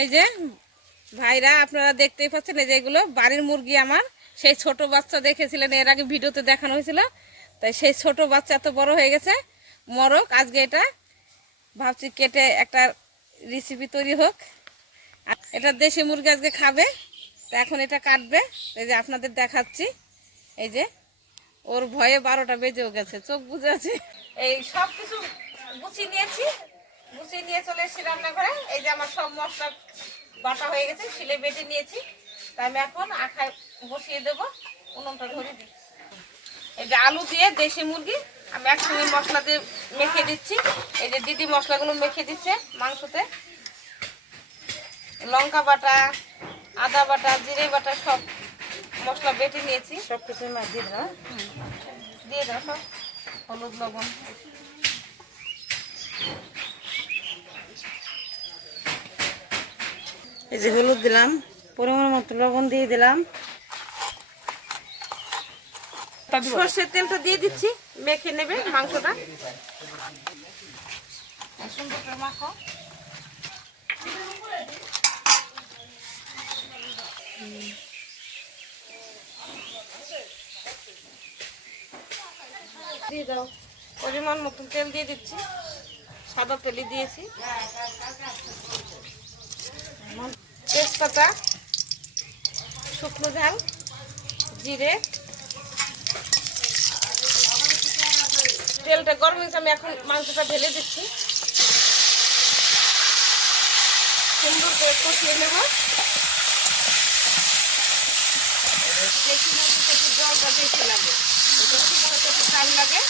এই যে, ভাইরা, আপনারা দেখতেই পাচ্ছেন এই যে এগুলো, বাড়ির মুরগি আমার। সেই ছোট বাচ্চা দেখেছিলেন, এর আগে ভিডিওতে দেখানো হয়েছিল। তাই সেই ছোট বাচ্চা এত বড় হয়ে গেছে। মরক, আজকে এটা। ভাবছি কেটে একটা রেসিপি তৈরি হোক। এটা দেশি মুরগি আজকে খাবে। তো এখন এটা কাটবে। এই যে আপনাদের দেখাচ্ছি। এই যে, ওর ভয়ে বারোটা বেজেও গেছে। চোখ বুঝে আছে। এই সব কিছু গুছিয়ে নিয়েছি। গুছিয়ে নিয়ে চলে এসেছি রান্নাঘরে। এই যে আমার সব মশলা বাটা হয়ে গেছে শিলে বেটে নিয়েছি। তা আমি এখন আখায় বসিয়ে দেবো উনুনটা ধরে দিই এই যে আলু দিয়ে দেশি মুরগি আমি একসঙ্গে মশলা দিয়ে মেখে দিচ্ছি। এই যে দিদি মশলাগুলো মেখে দিচ্ছে মাংসতে। লঙ্কা বাটা আদা বাটা জিরে বাটা সব মশলা বেটে নিয়েছি। সব কিছু দিয়ে দিলাম দিয়ে দাও সব। হলুদ লবণ। এই যে হলুদ দিলাম, পরিমাণ মতো লবণ দিয়ে দিলাম। সর্ষের তেলটা দিয়ে দিচ্ছি, মেখে নেবে মাংসটা। দিয়ে দাও, পরিমাণ মতন তেল দিয়ে দিচ্ছি। সাদা তেলে দিয়েছি। তেজপাতা, শুকনো ঝাল, জিরে। তেলটা গরম হয়েছে, আমি এখন মাংসটা ঢেলে দিচ্ছি। সুন্দর করে কষিয়ে নেব। দেখি মুরগিতে একটু জলটা বেশি লাগে। টাইম লাগে?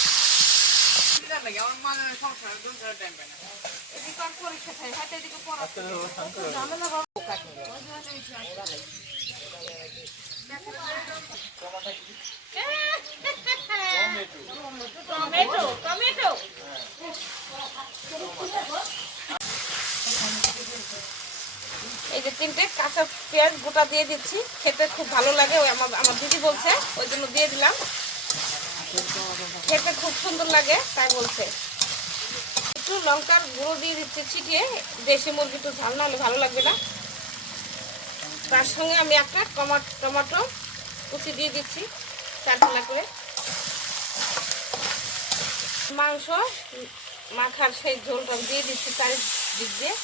এই যে তিনটে কাঁচা পেঁয়াজ গোটা দিয়ে দিচ্ছি, খেতে খুব ভালো লাগে ওই আমার দিদি বলছে, ওই জন্য দিয়ে দিলাম। খেতে খুব সুন্দর লাগে তাই বলছে। একটু লঙ্কার গুঁড়ো দিয়ে দিচ্ছি ছিটিয়ে। দেশি মুরগি একটু ঝাল না হলে ভালো লাগবে না। তার সঙ্গে আমি একটা টমাটো টমাটো কুচি দিয়ে দিচ্ছি চারখানা করে। মাংস মাখার সেই ঝোলটা দিয়ে দিচ্ছি চারিদিক দিয়ে।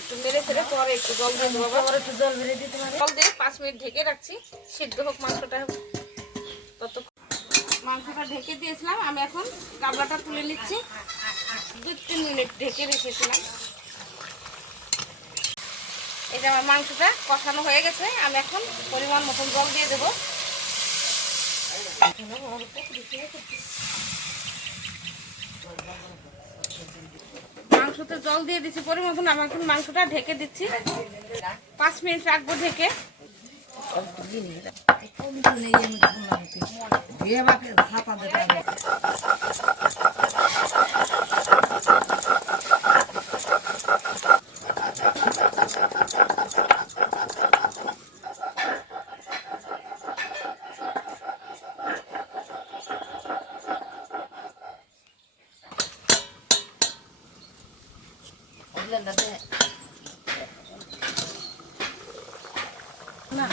একটু মেরে ফেলে পরে একটু জল দিয়ে দেবো জল দিয়ে পাঁচ মিনিট ঢেকে রাখছি। সিদ্ধ হোক মাংসটা। মাংসটা ঢেকে দিয়েছিলাম। আমি এখন গাবলাটা তুলে নিচ্ছি। দু তিন মিনিট ঢেকে রেখেছিলাম। এই যে আমার মাংসটা কষানো হয়ে গেছে, আমি এখন পরিমাণ মতন জল দিয়ে দেবো। মাংসতে জল দিয়ে দিচ্ছি, পরিমাণ মতন। আমি এখন মাংসটা ঢেকে দিচ্ছি। পাঁচ মিনিট রাখব ঢেকে। দিয়ে বাপের ছাপা দেবে Gracias. না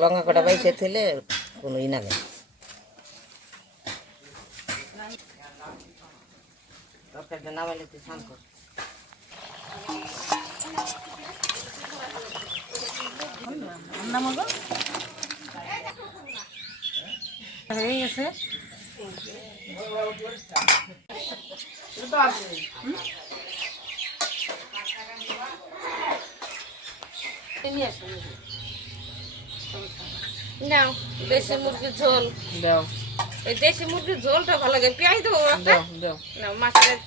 লঙ্কা কটা বাইসে থইলে কোনো ই না নেই তরকারিটা নামাইলে তুই স্নান কর। রান্না মতো হয়ে গেছে। নাও দেশি মুরগির ঝোল। দাও। এই দেশি মুরগির ঝোলটা ভালো লাগে। পেঁয়াজ দেবো দাও দাও। নাও মাছের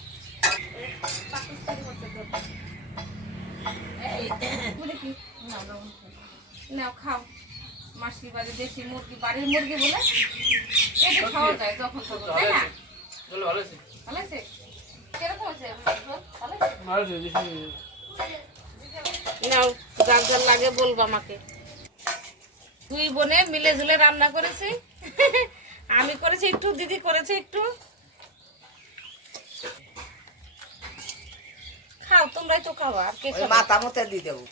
নাও খাও। মাসি বাড়ি দেশি মুরগি বাড়ির মুরগি বলে এটা খাওয়া যায় যখন তখন তাই না? ভালো আছে। কীরকম আছে? ভালো আছে? নাও যার যার লাগে বলব আমাকে। দুই বোনে মিলে ঝুলে রান্না করেছি। আমি করেছি একটু দিদি করেছে একটু। খাও তোমরাই তো খাও আর কে মাথা মতো দিয়ে দেবো।